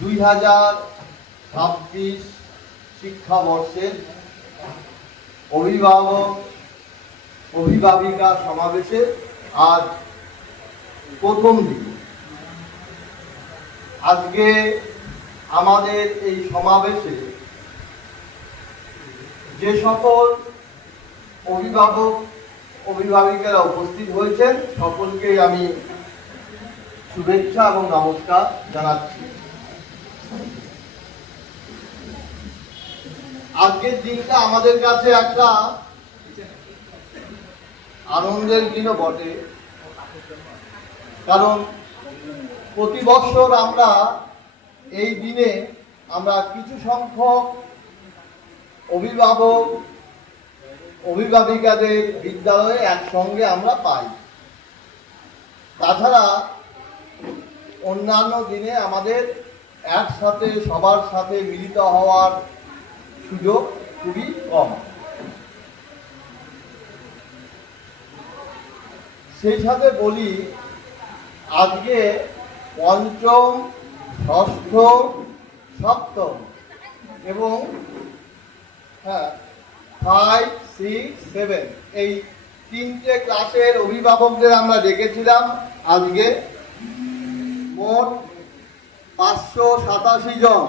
2026 শিক্ষাবর্ষের অভিভাবক অভিভাবিকা সমাবেশের আজ প্রথম দিন। আজকে আমাদের এই সমাবেশে যে সকল অভিভাবক অভিভাবিকারা উপস্থিত হয়েছেন সকলকেই আমি শুভেচ্ছা এবং নমস্কার জানাচ্ছি। আজকের দিনটা আমাদের কাছে একটা আনন্দের দিনও বটে, কারণ প্রতি বছর আমরা এই দিনে আমরা কিছু সংখ্যক অভিভাবক অভিভাবিকাদের বিদ্যালয়ে একসঙ্গে আমরা পাই। তাছাড়া অন্যান্য দিনে আমাদের একসাথে সবার সাথে মিলিত হওয়ার সুযোগ খুবই কম। সেই সাথে বলি, আজকে পঞ্চম, ষষ্ঠ, সপ্তম এবং 5, 6, 7 এই তিনটে ক্লাসের অভিভাবকদের আমরা ডেকেছিলাম। আজকে মোট 587 জন,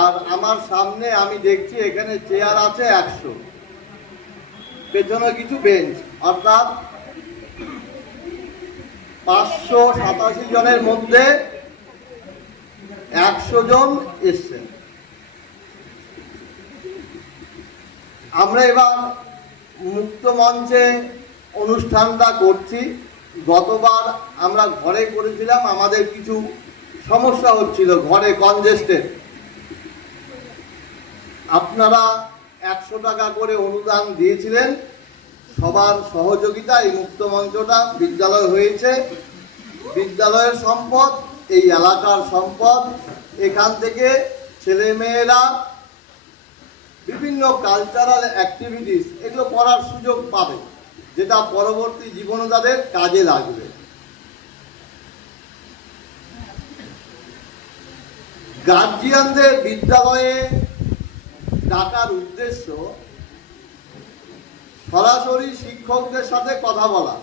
আর আমার সামনে আমি দেখছি এখানে চেয়ার আছে 100, পেছনে কিছু বেঞ্চ, অর্থাৎ 587 জনের মধ্যে 100 জন এসছেন। আমরা এবার মুক্ত মঞ্চে অনুষ্ঠানটা করছি। গতবার আমরা ঘরে করেছিলাম, আমাদের কিছু সমস্যা হচ্ছিল, ঘরে কনজেস্টেড। আপনারা 100 টাকা করে অনুদান দিয়েছিলেন, সবার সহযোগিতা এই মুক্ত মঞ্চটা বিদ্যালয় হয়েছে। বিদ্যালয়ের সম্পদ, এই এলাকার সম্পদ। এখান থেকে ছেলেমেয়েরা বিভিন্ন কালচারাল অ্যাক্টিভিটিস এগুলো করার সুযোগ পাবে, যেটা পরবর্তী জীবনে তাদের কাজে লাগবে। গার্জিয়ানদের বিদ্যালয়ে ডাকার উদ্দেশ্য সরাসরি শিক্ষকদের সাথে কথা বলা,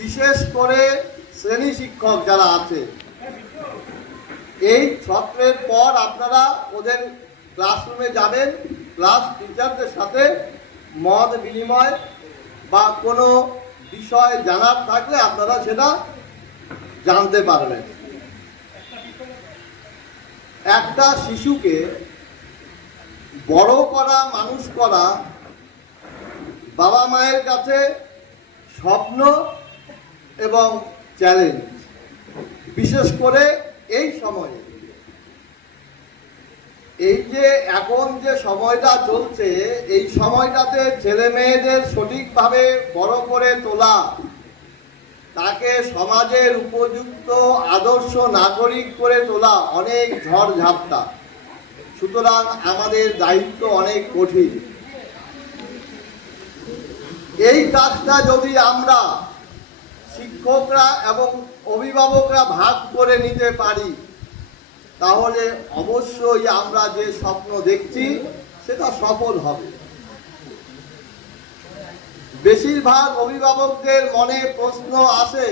বিশেষ করে শ্রেণী শিক্ষক যারা আছে। এই সত্রের পর আপনারা ওদের ক্লাসরুমে যাবেন, ক্লাস টিচারদের সাথে মত বিনিময় বা কোনো বিষয় জানার থাকলে আপনারা সেটা জানতে পারবেন। একটা শিশুকে বড় করা, মানুষ করা বাবা মায়ের কাছে স্বপ্ন এবং চ্যালেঞ্জ, বিশেষ করে এই সময়ে। এই যে এখন যে সময়টা চলছে, এই সময়টাতে ছেলে মেয়েদের সঠিকভাবে বড় করে তোলা, তাকে সমাজের উপযুক্ত আদর্শ নাগরিক করে তোলা অনেক ঝড় ঝাপটা। সুতরাং আমাদের দায়িত্ব অনেক কঠিন। এই কাজটা যদি আমরা শিক্ষকরা এবং অভিভাবকরা ভাগ করে নিতে পারি, তাহলে অবশ্যই আমরা যে স্বপ্ন দেখছি সেটা সফল হবে। বেশিরভাগ অভিভাবকদের মনে প্রশ্ন আসে,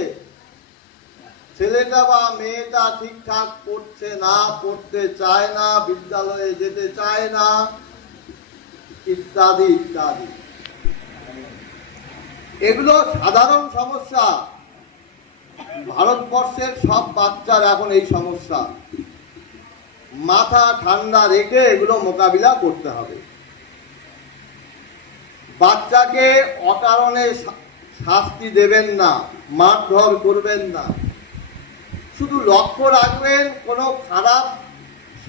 ছেলেটা বা মেয়েটা ঠিকঠাক পড়ছে না, পড়তে চায় না, বিদ্যালয়ে যেতে চায় না, ইত্যাদি ইত্যাদি। এগুলো সাধারণ সমস্যা। ভারতবর্ষের সব বাচ্চার এখন এই সমস্যা। মাথা ঠান্ডা রেখে এগুলো মোকাবিলা করতে হবে। বাচ্চাকে অকারণে শাস্তি দেবেন না, মারধর করবেন না। শুধু লক্ষ্য রাখবেন কোনো খারাপ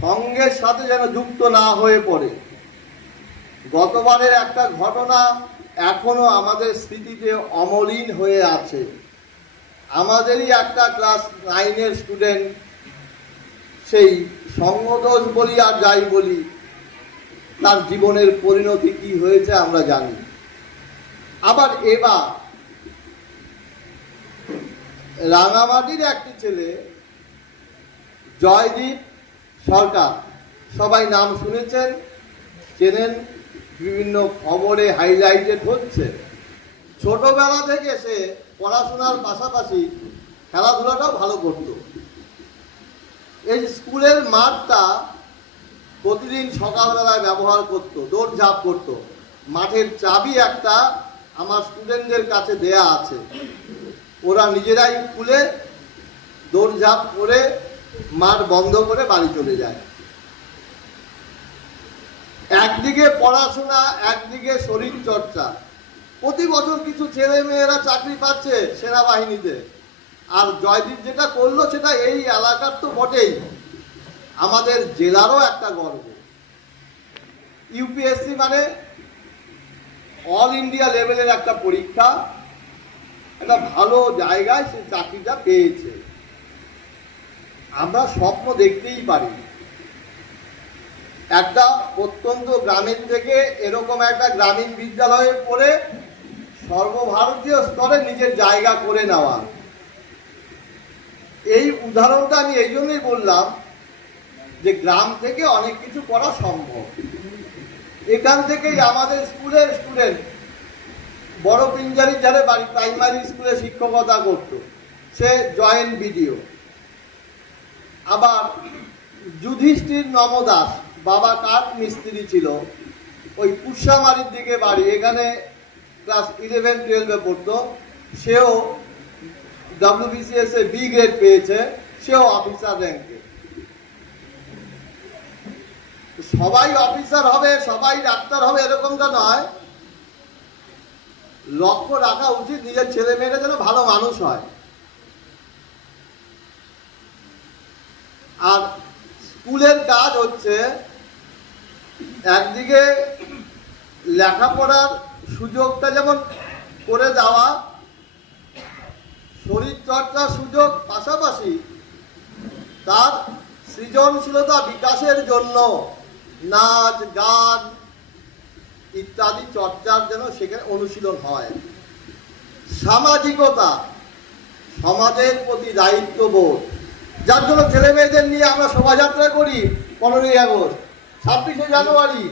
সঙ্গের সাথে যেন যুক্ত না হয়ে পড়ে। গতবারের একটা ঘটনা এখনো আমাদের স্মৃতিতে অমলিন হয়ে আছে। আমাদেরই একটা ক্লাস 9-এর স্টুডেন্ট, সেই সঙ্গদোষ বলি আর যাই বলি, তার জীবনের পরিণতি কি হয়েছে আমরা জানি। আবার এবার রাঙামাটির একটি ছেলে জয়দীপ সরকার, সবাই নাম শুনেছেন, চেনেন, বিভিন্ন খবরে হাইলাইটেড হচ্ছে। ছোটবেলা থেকে সে পড়াশোনার পাশাপাশি খেলাধুলাটাও ভালো করত। এই স্কুলের মাঠটা প্রতিদিন সকালবেলায় ব্যবহার করত, দৌড়ঝাঁপ করত। মাঠের চাবি একটা আমার স্টুডেন্টদের কাছে দেয়া আছে, ওরা নিজেরাই খুলে দৌড়ঝাঁপ করে মাঠ বন্ধ করে বাড়ি চলে যায়। একদিকে পড়াশোনা, একদিকে শরীর চর্চা। প্রতি বছর কিছু ছেলে মেয়েরা চাকরি পাচ্ছে সেনাবাহিনীতে। আর জয়দীপ যেটা করলো সেটা এই এলাকার তো বটেই, আমাদের জেলারও একটা গর্ব। ইউপিএসসি মানে অল ইন্ডিয়া লেভেলের একটা পরীক্ষা, একটা ভালো জায়গায় সে চাকরিটা পেয়েছে। আমরা স্বপ্ন দেখতেই পারি একটা প্রত্যন্ত গ্রামের থেকে এরকম একটা গ্রামীণ বিদ্যালয়ে পড়ে সর্বভারতীয় স্তরে নিজের জায়গা করে নেওয়া। এই উদাহরণটা আমি এই জন্যই বললাম যে গ্রাম থেকে অনেক কিছু করা সম্ভব। এখান থেকেই আমাদের স্কুলের স্টুডেন্ট বড় পিঞ্জারির ধারে বাড়ি প্রাইমারি স্কুলে শিক্ষকতা করত, সে জয়েন্ট বিডিও। আবার যুধিষ্ঠির নমদাস, বাবা কাঠ মিস্ত্রি ছিল, ওই কুসামারির দিকে বাড়ি, এখানে ক্লাস 11-12-এ পড়তো। সেও WBCS-এ বি গ্রেড পেয়েছে, সেও অফিসার র্যাঙ্কে। সবাই অফিসার হবে, সবাই ডাক্তার হবে এরকমটা নয়। লক্ষ্য রাখা উচিত নিজের ছেলে মেয়েরা যেন ভালো মানুষ হয়। আর স্কুলের কাজ হচ্ছে একদিকে লেখাপড়ার সুযোগটা যেমন করে দেওয়া, শরীর চর্চার সুযোগ, পাশাপাশি তার সৃজনশীলতা বিকাশের জন্য নাচ, গান ইত্যাদি চর্চার যেন সেখানে অনুশীলন হয়। সামাজিকতা, সমাজের প্রতি দায়িত্ববোধ, যার জন্য ছেলে মেয়েদের নিয়ে আমরা শোভাযাত্রা করি 15ই আগস্ট, 26শে জানুয়ারি।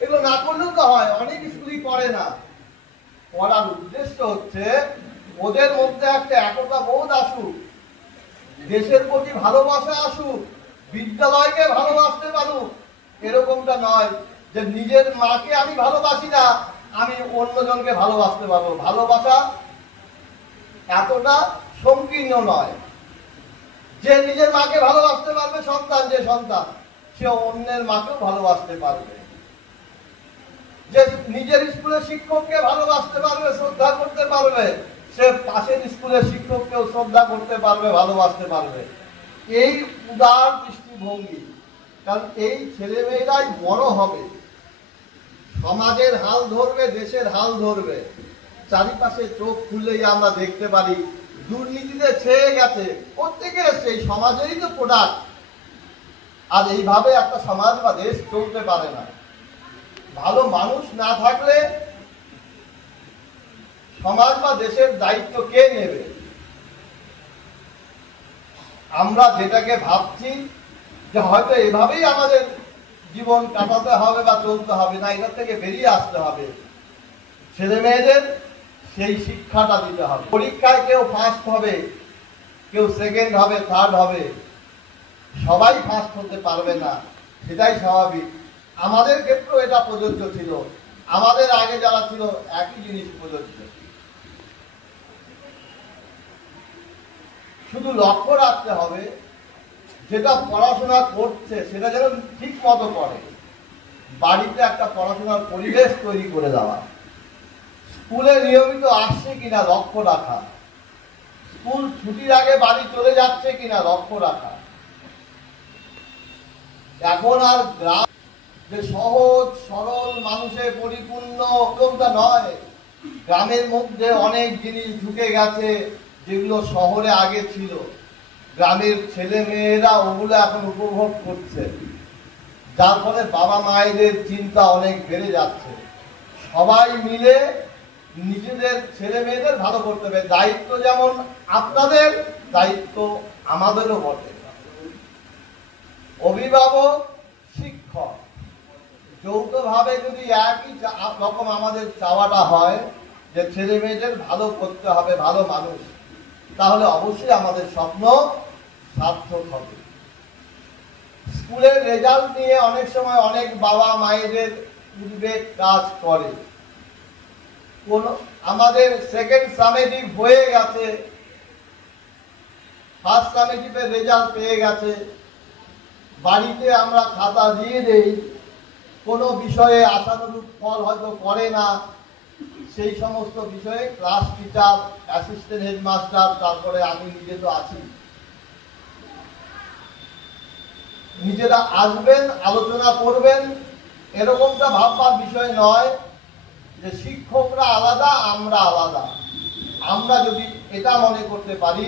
এগুলো না করলেও তো হয়, অনেক স্কুলই করে না। করার উদ্দেশ্য হচ্ছে ওদের মধ্যে একটা একতা বোধ আসুক, দেশের প্রতি ভালোবাসা আসুক, বিদ্যালয়কে ভালোবাসতে পারুক। এরকমটা নয় যে নিজের মাকে আমি ভালোবাসি না, আমি অন্যজনকে ভালোবাসতে পারবো। ভালোবাসা এতটা সংকীর্ণ নয়। যে নিজের মাকে ভালোবাসতে পারবে সন্তান, যে সন্তান, সে অন্যের মাকেও ভালোবাসতে পারবে। যে নিজের স্কুলের শিক্ষককে ভালোবাসতে পারবে, শ্রদ্ধা করতে পারবে, সে পাশের স্কুলের শিক্ষককেও শ্রদ্ধা করতে পারবে, ভালোবাসতে পারবে। এই উদার দৃষ্টিভঙ্গি, কারণ এই ছেলে মেয়েরাই বড় হবে, সমাজের হাল ধরবে, দেশের হাল ধরবে। চারিপাশে চোখ খুললেই আমরা দেখতে পারি দুর্নীতিতে ছেয়ে গেছে, প্রত্যেকে সেই সমাজেরই তো প্রোডাক্ট। আর এইভাবে একটা সমাজ বা দেশ চলতে পারে না। ভালো মানুষ না থাকলে সমাজ বা দেশের দায়িত্ব কে নেবে? আমরা যেটাকে ভাবছি যে হয়তো এভাবেই আমাদের জীবন কাটাতে হবে বা চলতে হবে, না, এটার থেকে বেরিয়ে আসতে হবে। ছেলে মেয়েদের সেই শিক্ষাটা দিতে হবে। পরীক্ষায় কেউ ফার্স্ট হবে, কেউ সেকেন্ড হবে, থার্ড হবে, সবাই ফার্স্ট হতে পারবে না, সেটাই স্বাভাবিক। আমাদের ক্ষেত্রেও এটা প্রযোজ্য ছিল, আমাদের আগে যারা ছিল একই জিনিস প্রযোজ্য। শুধু লক্ষ্য রাখতে হবে যেটা পড়াশোনা করছে সেটা যেন ঠিক মতো করে। বাড়িতে একটা পড়াশোনার পরিবেশ তৈরি করে দেওয়া, স্কুলে নিয়মিত আসছে কিনা লক্ষ্য রাখা, স্কুল ছুটির আগে বাড়ি চলে যাচ্ছে কিনা লক্ষ্য রাখা। এখন আর গ্রাম যে সহজ সরল মানুষের পরিপূর্ণ ওরকমটা নয়। গ্রামের মধ্যে অনেক জিনিস ঢুকে গেছে যেগুলো শহরে আগে ছিল। গ্রামের ছেলে মেয়েরা ওগুলো এখন উপভোগ করছে, যার ফলে বাবা মায়েদের চিন্তা অনেক বেড়ে যাচ্ছে। সবাই মিলে নিজেদের ছেলে মেয়েদের ভালো করতে হবে। দায়িত্ব যেমন আপনাদের, দায়িত্ব আমাদেরও বটে। রকম আমাদের চাওয়াটা হয় যে ছেলে মেয়েদের ভালো করতে হবে, ভালো মানুষ, তাহলে অবশ্যই আমাদের স্বপ্ন সার্থক হবে। স্কুলের রেজাল্ট নিয়ে অনেক সময় অনেক বাবা মায়েদের উদ্বেগ কাজ করে। আমাদের সেকেন্ড সামেটিভ হয়ে গেছে, ফার্স্ট সামেটিভের রেজাল্ট পেয়ে গেছে, বাড়িতে আমরা খাতা দিয়ে দেই, কোনো বিষয়ে আশানুরূপ ফল হয়তো করে না, সেই সমস্ত বিষয়ে ক্লাস টিচার, অ্যাসিস্ট্যান্ট হেডমাস্টার, তারপরে আমি নিজে তো আছি, নিজেরা আসবেন, আলোচনা করবেন। এরকমটা ভাববার বিষয় নয় যে শিক্ষকরা আলাদা, আমরা আলাদা। আমরা যদি এটা মনে করতে পারি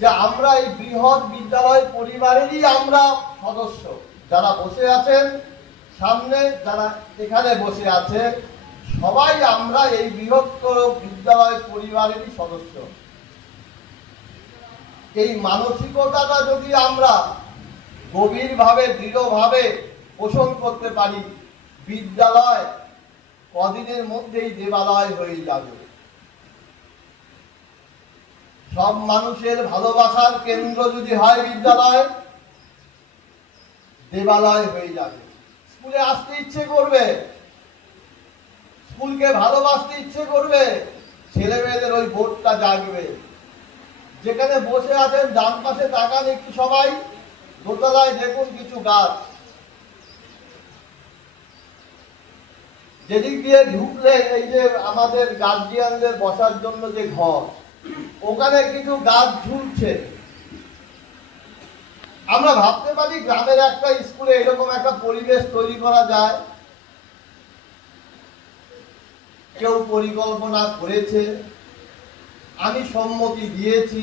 যে আমরা এই বৃহৎ বিদ্যালয় পরিবারেরই আমরা সদস্য, যারা বসে আছেন সামনে, যারা এখানে বসে আছে, সবাই আমরা এই বৃহত্তর বিদ্যালয় পরিবারেরই সদস্য। এই মানসিকতাটা যদি আমরা গভীরভাবে, দৃঢ়ভাবে পোষণ করতে পারি, বিদ্যালয় কদিনের মধ্যেই দেবালয় হয়ে যাবে। সব মানুষের ভালোবাসার কেন্দ্র যদি হয় বিদ্যালয়, দেবালয় হয়ে যাবে। স্কুলে আসতে ইচ্ছে করবে, স্কুলকে ভালোবাসতে ইচ্ছে করবে, ছেলে মেয়েদের ওই বোধটা জাগবে। যেখানে বসে আছেন ডান পাশে তাকান একটু সবাই, দোতলায় দেখুন কিছু গাছ, যেদিক দিয়ে ঢুকলে এই যে আমাদের গার্জিয়ানদের বসার জন্য যে ঘর, ওখানে কিছু গাছ ঝুলছে। আমরা ভাবতে পারি গ্রামের একটা স্কুলে এরকম একটা পরিবেশ তৈরি করা যায়। কেউ পরিকল্পনা করেছে, আমি সম্মতি দিয়েছি,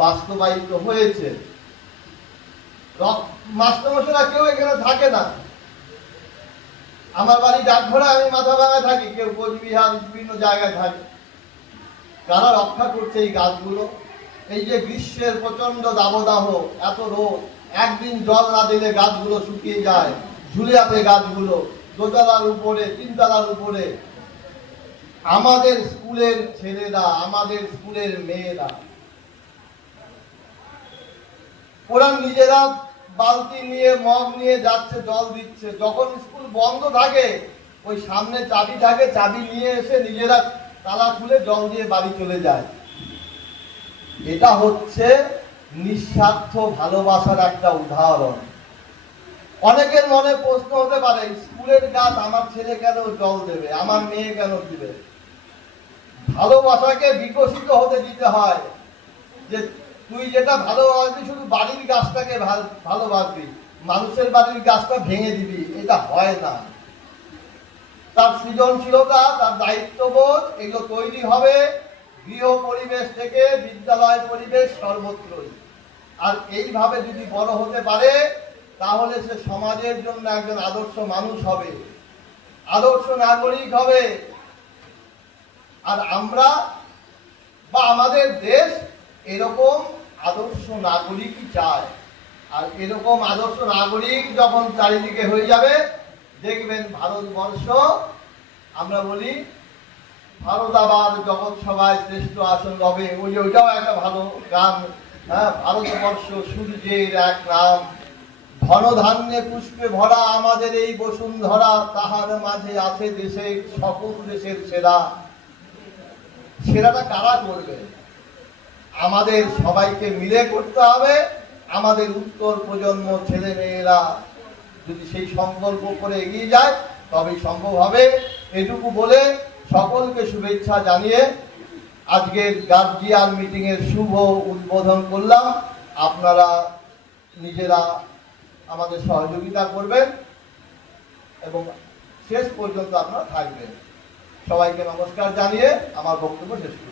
বাস্তবায়িত হয়েছে। মাস্টারমশাইরা কেউ এখানে থাকে না। আমার বাড়ি ডাকঘরে, আমি মাথাভাঙায় থাকি, কেউ কোচবিহার, বিভিন্ন জায়গায় থাকে। কারা রক্ষা করছে এই গাছগুলো? এই যে গ্রীষ্মের প্রচন্ড দাবদাহ, এত রোদ, একদিন জল না দিলে গাছগুলো শুকিয়ে যায়, ঝুলে আছে গাছগুলো দোতলার উপরে, তিনতলার উপরে। আমাদের স্কুলের ছেলেরা, আমাদের স্কুলের মেয়েরা, ওরা নিজেরা বালতি নিয়ে, মগ নিয়ে যাচ্ছে, জল দিচ্ছে। যখন স্কুল বন্ধ থাকে, ওই সামনে চাবি থাকে, চাবি নিয়ে এসে নিজেরা তালা খুলে জল দিয়ে বাড়ি চলে যায়। এটা হচ্ছে নিঃস্বার্থ ভালোবাসার একটা উদাহরণ। অনেকের মনে প্রশ্ন হতে পারে, স্কুলের গাছ আমার ছেলে কেন জল দেবে, আমার মেয়ে কেন দিবে? ভালোবাসাকে বিকশিত হতে দিতে হয়। যে তুই যেটা ভালোবাসবি, শুধু বাড়ির গাছটাকে ভালোবাসবি, মানুষের বাড়ির গাছটা ভেঙে দিবি, এটা হয় না। তার সৃজনশীলতা, তার দায়িত্ববোধ, এগুলো তৈরি হবে গৃহ পরিবেশ থেকে, বিদ্যালয় পরিবেশ সর্বত্রই। আর এইভাবে যদি বড় হতে পারে, তাহলে সে সমাজের জন্য একজন আদর্শ মানুষ হবে, আদর্শ নাগরিক হবে। আর আমরা বা আমাদের দেশ এরকম আদর্শ নাগরিকই চায়। আর এরকম আদর্শ নাগরিক যখন চারিদিকে হয়ে যাবে, দেখবেন ভারতবর্ষ, আমরা বলি ভারত আবার জগৎ সভায় শ্রেষ্ঠ আসন হবে, ওইটাও একটা ভালো গান। হ্যাঁ, ভারতবর্ষ সূর্যের এক নাম, ঘন ধান্যে পুষ্পে ভরা আমাদের এই বসুন্ধরা, তাহার মাঝে আছে দেশের সকল দেশের সেরা। সেরাটা কারা করবে? আমাদের সবাইকে মিলে করতে হবে। আমাদের উত্তর প্রজন্ম ছেলে মেয়েরা যদি সেই সংকল্প করে এগিয়ে যায়, তবেই সম্ভব হবে। এটুকু বলে সকলকে শুভেচ্ছা জানিয়ে আজকের গার্জিয়ান মিটিং এর শুভ উদ্বোধন করলাম। আপনারা নিজেরা আমাদের সহযোগিতা করবেন এবং শেষ পর্যন্ত আপনারা থাকবেন। সবাইকে নমস্কার জানিয়ে আমার বক্তব্য শেষ করছি।